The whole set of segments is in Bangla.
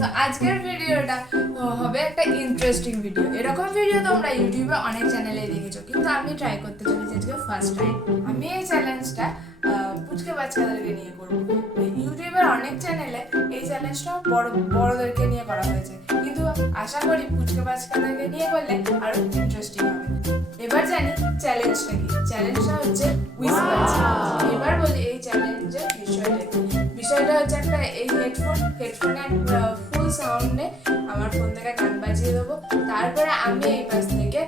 তো আজকের ভিডিওটা হবে একটা ইন্টারেস্টিং ভিডিও এরকম ভিডিও তোমরা ইউটিউবে অনেক চ্যানেলে দেখেছ, কিন্তু আমি ট্রাই করতে চলেছি আজকে ফার্স্ট টাইম আমি এই চ্যালেঞ্জটা পুচকে বাচ্চাদেরকে নিয়ে করব। ইউটিউবের অনেক চ্যানেলে এই চ্যালেঞ্জটা বড় বড়দেরকে নিয়ে করা হয়েছে। কিন্তু আশা করি পুচকে বাচ্চাদেরকে নিয়ে করলে আরও তারপরে আমি এই পাশ থেকে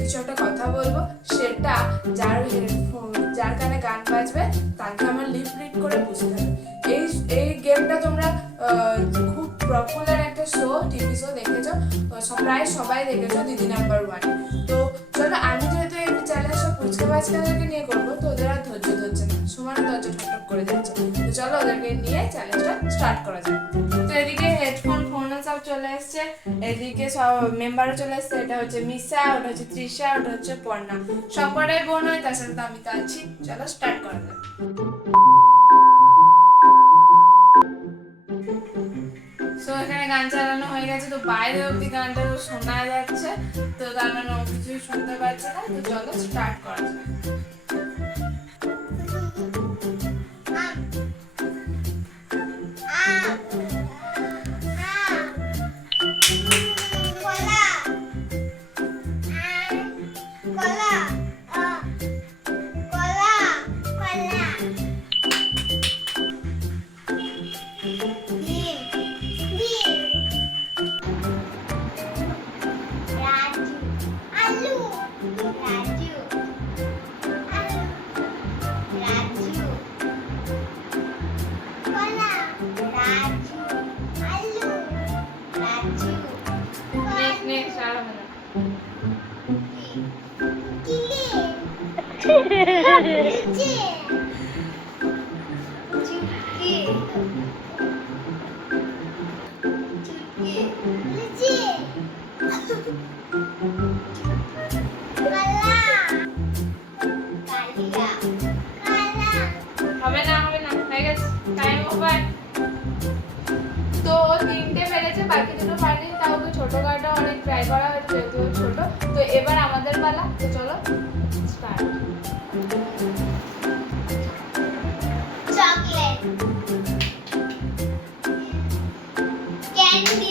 কিছু একটা কথা বলব। সেটা যার হেডফোন, যার কানে গান বাজবে, তাকে আমার লিপ রিড করে বুঝতে হবে। এই এই গেমটা তোমরা খুব পপুলার একটা শো টিভি শো দেখেছ। প্রায় সবাই দেখেছ দিদি নাম্বার ওয়ান তো চলো, আমি যেহেতু এই চ্যানেল চ্যালেঞ্জটা পুচকে বাচ্চাদেরকে নিয়ে করব, তো ওদের আর ধৈর্য ধরছে না। সমানে ধৈর্য ঠকঠক করে যাচ্ছে। তো চলো, ওদেরকে নিয়ে চ্যালেঞ্জটা স্টার্ট করা যাক। তো এদিকে হেডফোন ফোন সব চলে এসছে। এদিকে সব মেম্বারও চলে এসছে। এটা হচ্ছে মিসা ওটা হচ্ছে তৃষা, ওটা হচ্ছে পর্ণা। সবকটাই বোন হয় তার সাথে আমি তো আছি। চলো স্টার্ট করা যাক। সো এখানে গান চালানো হয়ে গেছে। তো বাইরে অব্দি গানটা শোনা যাচ্ছে। তো তার মানে ও কিছুই শুনতে পাচ্ছে না। তো চলো স্টার্ট করা যাক। হবে না হবে না হবে না হয়ে গেছে টাইম ওভার তো ও তিনটে পেরেছে বাকি দুটো পারেনি তাও ওকে ছোট গাড়িটা অনেক ট্রাই করা হয়েছে যেহেতু ছোট। তো এবার আমাদের পালা তো চলো start chocolate candy.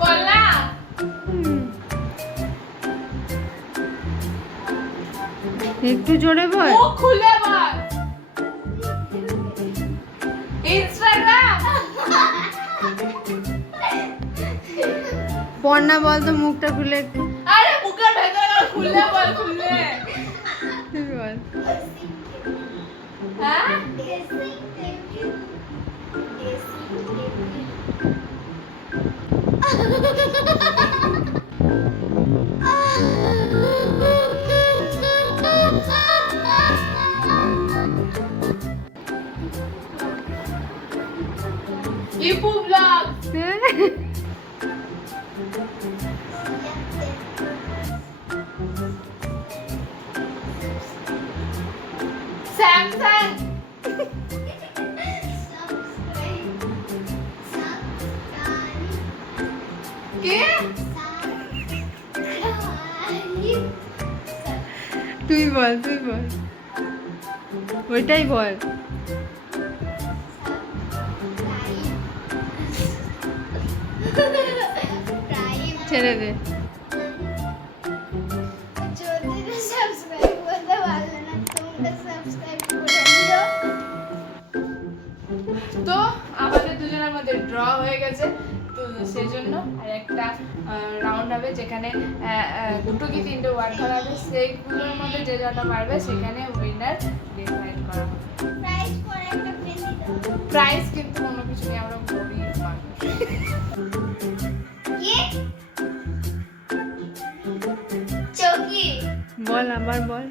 কলা। একটু জোরে বল। মুখ খুলে বল। ইনস্টাগ্রাম বল তো মুখটা খুলে একটু। আরে মুখের ভেতরে খুলে বল খুলে। তুই বল। হ্যাঁ? Ipo vlog! তুই বল তুই বল। ওইটাই বল। ছেড়ে দে। রাউন্ড হবে যেখানে দুটো কি তিনটে ওয়ার্ড করা হবে সেইগুলোর মধ্যে যে যত পারবে সেখানে উইনার ডিসাইড করা হবে। প্রাইস কিন্তু কোনো কিছু নিয়ে আমরা চৌকি। বল আবার বল।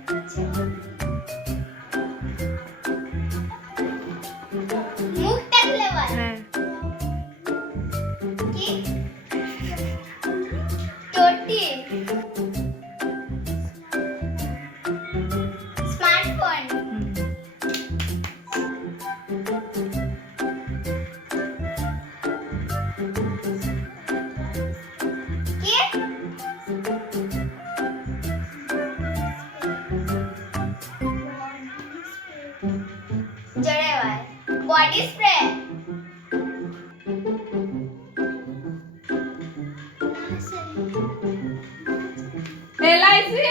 What is prayer? પેલા છે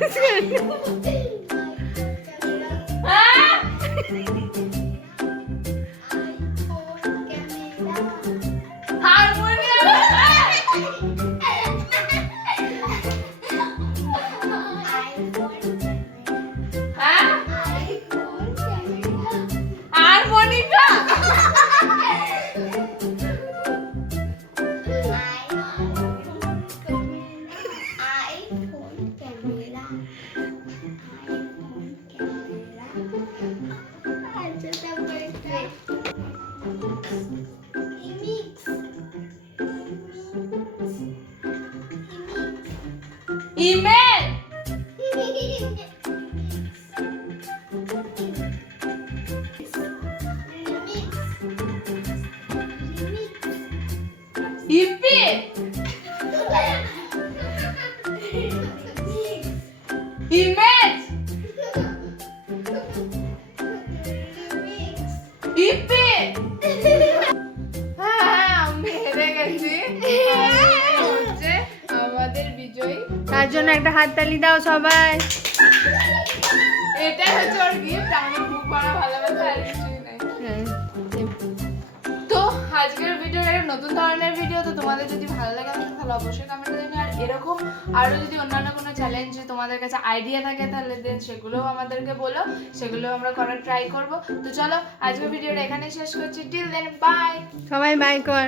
it's good. বিজয়ী। তার জন্য একটা হাততালি দাও সবাই। এটাই হচ্ছে ওর গিফট আজকের ভিডিও একটা নতুন ধরনের ভিডিও তো তোমাদের যদি ভালো লাগে তাহলে অবশ্যই কমেন্ট জানিও। আর এরকম আরও যদি অন্যান্য কোনো চ্যালেঞ্জ তোমাদের কাছে আইডিয়া থাকে তাহলে দেন সেগুলোও আমাদেরকে বলো সেগুলো আমরা করার ট্রাই করব। তো চলো আজকের ভিডিওটা এখানেই শেষ করছি। টিল দেন বাই সবাই বাই কর!